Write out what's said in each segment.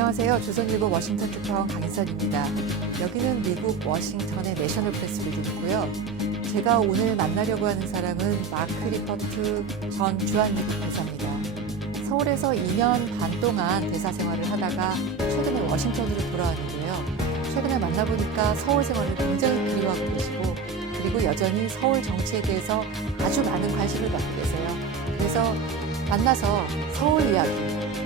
안녕하세요. 조선일보 워싱턴 특파원 강인선입니다. 여기는 미국 워싱턴의 내셔널 프레스 빌딩이고요. 제가 오늘 만나려고 하는 사람은 마크 리퍼트 전 주한미국 대사입니다. 서울에서 2년 반 동안 대사 생활을 하다가 최근에 워싱턴으로 돌아왔는데요. 최근에 만나보니까 서울 생활을 굉장히 그리워하고 계시고 그리고 여전히 서울 정치에 대해서 아주 많은 관심을 갖고 계세요. 그래서 만나서 서울 이야기,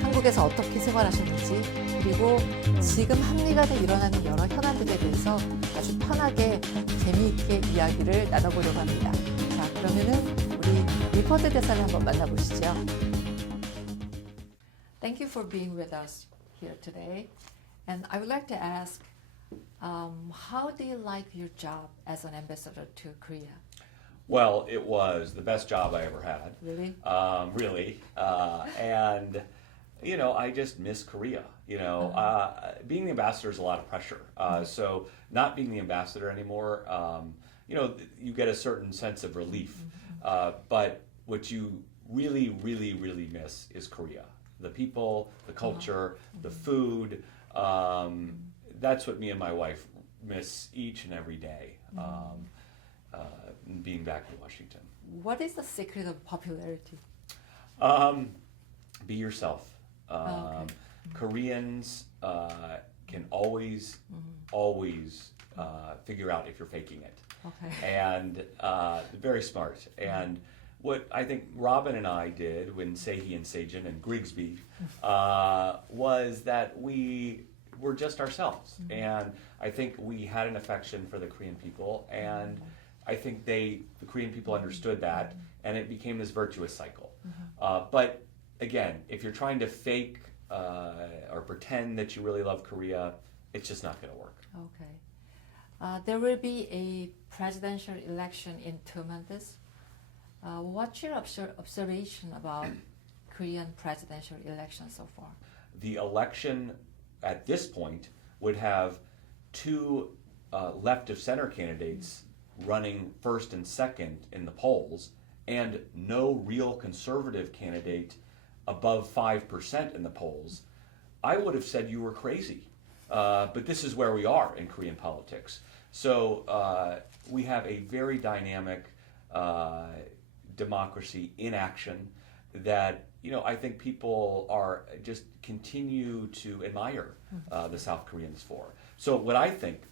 한국에서 어떻게 생활하셨는지 그리고 지금 한미간에 일어나는 여러 현안들에 대해서 아주 편하게 재미있게 이야기를 나눠보려고 합니다. 자, 그러면은 우리 리퍼트 대사를 한번 만나보시죠. Thank you for being with us here today. And I would like to ask, how do you like your job as an ambassador to Korea? Well, it was the best job I ever had. Really? Really. And, you know, I just miss Korea. You know, being the ambassador is a lot of pressure. So not being the ambassador anymore, you know, you get a certain sense of relief. But what you really, really, really miss is Korea. The people, the culture, the food. That's what me and my wife miss each and every day. Being back in Washington. What is the secret of popularity? Be yourself. Okay. Koreans can always figure out if you're faking it. Okay. And very smart. And what I think Robin and I did when Sehi and Sejin and Grigsby was that we were just ourselves. And I think we had an affection for the Korean people, and I think the Korean people understood that, and it became this virtuous cycle. But again, if you're trying to fake or pretend that you really love Korea, it's just not going to work. Okay. There will be a presidential election in 2 months. What's your observation about Korean presidential election so far? The election at this point would have two left of center candidates running first and second in the polls, and no real conservative candidate above 5% in the polls. I would have said you were crazy. But this is where we are in Korean politics. So we have a very dynamic democracy in action that, you know, I think people are just continue to admire the South Koreans for. So what I think,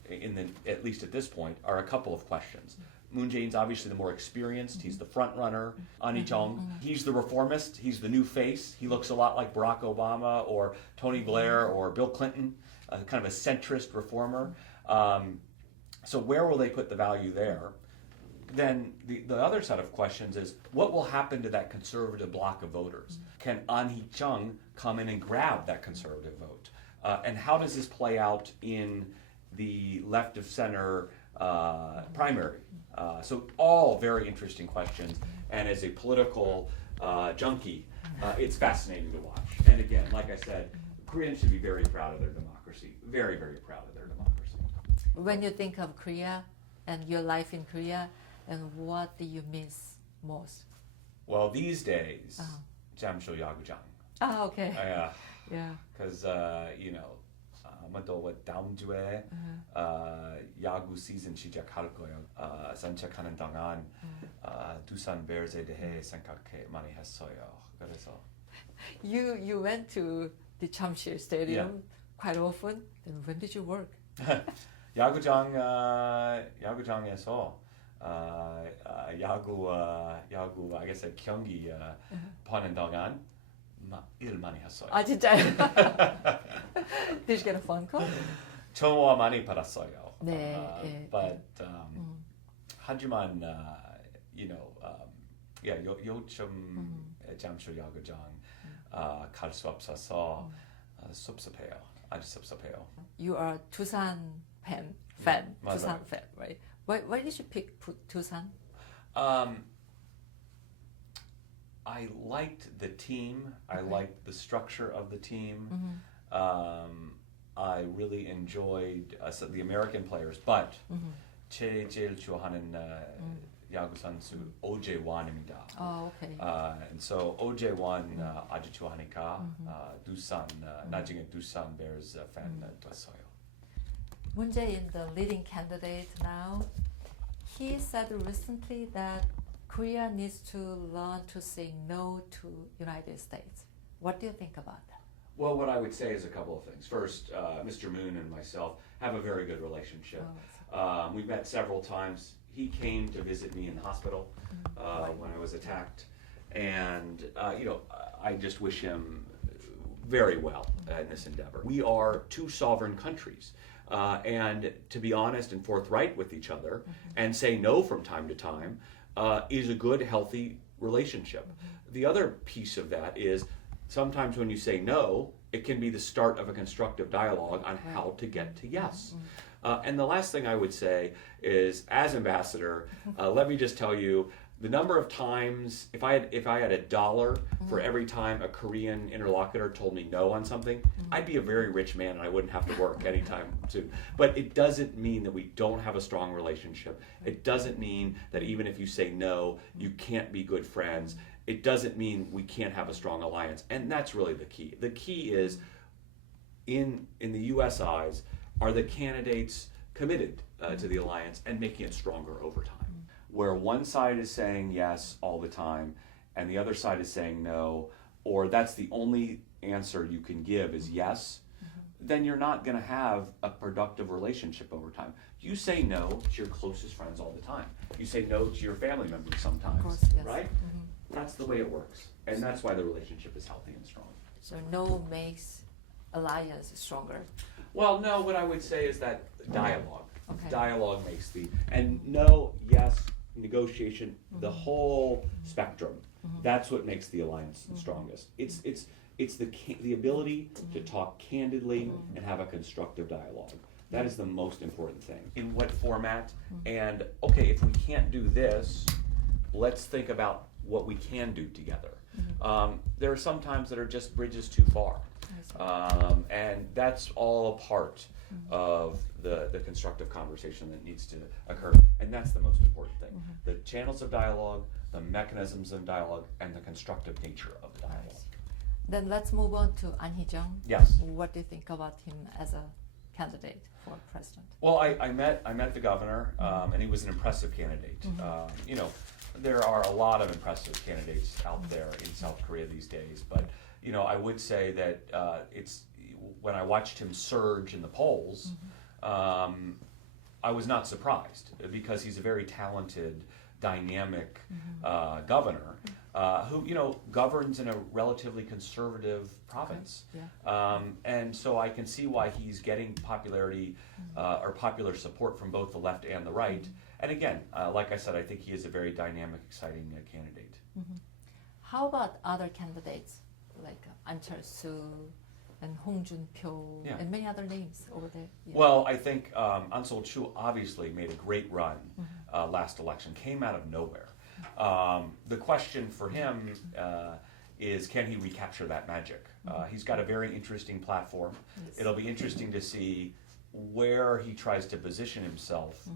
at least at this point, are a couple of questions. Moon Jae-in's obviously the more experienced. He's the front runner. An Hee-jung, he's the reformist. He's the new face. He looks a lot like Barack Obama or Tony Blair or Bill Clinton, kind of a centrist reformer. So where will they put the value there? Then the other set of questions is, what will happen to that conservative bloc of voters? Can An Hee-jung come in and grab that conservative vote? And how does this play out in the left of center primary? So all very interesting questions. And as a political junkie, it's fascinating to watch. And again, like I said, Koreans should be very proud of their democracy. Very, very proud of their democracy. When you think of Korea and your life in Korea, and what do you miss most? Well, these days, 잠실 야구장. Ah, okay. Yeah. Because you know, 아마도 다음 주에 야구 시즌 시작할 거예요. 산책하는 동안 두산 베어즈에 대해 생각해 많이 했어요. 그래서 You went to the Chamsil Stadium quite often. Then when did you work? 야구장에서 야구 I guess 경기 보는 동안 일 많이 했어요. 아 진짜요? Did you get a phone call? 전화 많이 받았어요. 네. 예. But 하지만 you know, 요즘 잠실 야구장 갈 수 없어서 섭섭해요. 아주 섭섭해요. You are Tusan fan, 맞아요. Tusan fan, right? Why did you pick Tusan? I liked the team. I liked the structure of the team. I really enjoyed the American players, but 제일 좋아하는 야구 선수 오재환입니다. 오케이. And so 오재환 아주 좋아하니까 두산 나중에 두산 베어스 팬 됐어요. Moon Jae-in, the leading candidate now, he said recently that Korea needs to learn to say no to United States. What do you think about that? Well, what I would say is a couple of things. First, Mr. Moon and myself have a very good relationship. We've met several times. He came to visit me in the hospital when I was attacked. And, I just wish him very well in this endeavor. We are two sovereign countries. And to be honest and forthright with each other and say no from time to time is a good, healthy relationship. The other piece of that is sometimes when you say no, it can be the start of a constructive dialogue on how to get to yes. And the last thing I would say is, as ambassador, let me just tell you, the number of times, if I had $1 for every time a Korean interlocutor told me no on something, I'd be a very rich man and I wouldn't have to work anytime soon. But it doesn't mean that we don't have a strong relationship. It doesn't mean that even if you say no, you can't be good friends. It doesn't mean we can't have a strong alliance. And that's really the key. The key is, in the U.S. eyes, are the candidates committed to the alliance and making it stronger over time? Where one side is saying yes all the time and the other side is saying no, or that's the only answer you can give is yes, then you're not going to have a productive relationship over time. You say no to your closest friends all the time. You say no to your family members sometimes, Of course, yes. right? That's the way it works. And that's why the relationship is healthy and strong. So no makes alliance stronger. Well, no, what I would say is that dialogue. Okay. Dialogue makes and no, yes, negotiation, the whole spectrum. That's what makes the alliance strongest. It's the ability to talk candidly and have a constructive dialogue. That is the most important thing. In what format? And okay, if we can't do this, let's think about what we can do together. There are some times that are just bridges too far. And that's all a part of the constructive conversation that needs to occur. And that's the most important thing. The channels of dialogue, the mechanisms of dialogue, and the constructive nature of the dialogue. Then let's move on to An Hee-jung. Yes. What do you think about him as a candidate for president? Well, I met the governor, and he was an impressive candidate. There are a lot of impressive candidates out there in South Korea these days, but I would say that it's when I watched him surge in the polls, I was not surprised because he's a very talented, dynamic governor who governs in a relatively conservative province. And so I can see why he's getting popularity or popular support from both the left and the right. And again, like I said, I think he is a very dynamic, exciting candidate. How about other candidates like An Chol-soo and Hong Jun-pyo and many other names over there? Yeah. Well, I think An Sol-chu obviously made a great run last election, came out of nowhere. The question for him is, can he recapture that magic? He's got a very interesting platform. Yes. It'll be interesting to see where he tries to position himself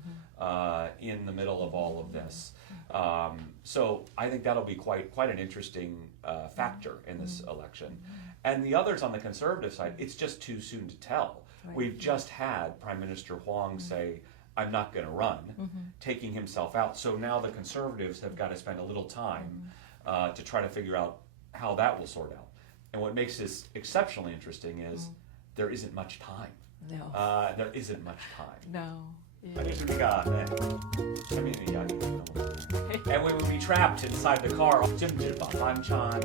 in the middle of all of this. So I think that'll be quite an interesting factor in this election. And the others on the conservative side, it's just too soon to tell. Right. We've just had Prime Minister Hwang say, I'm not going to run, taking himself out. So now the conservatives have got to spend a little time to try to figure out how that will sort out. And what makes this exceptionally interesting is there isn't much time. No. There isn't much time. No. Yeah. 안녕하십니까. 네. 재미있는 이야기 너무 많아요. And we would be trapped inside the car. 찜질방, 반찬.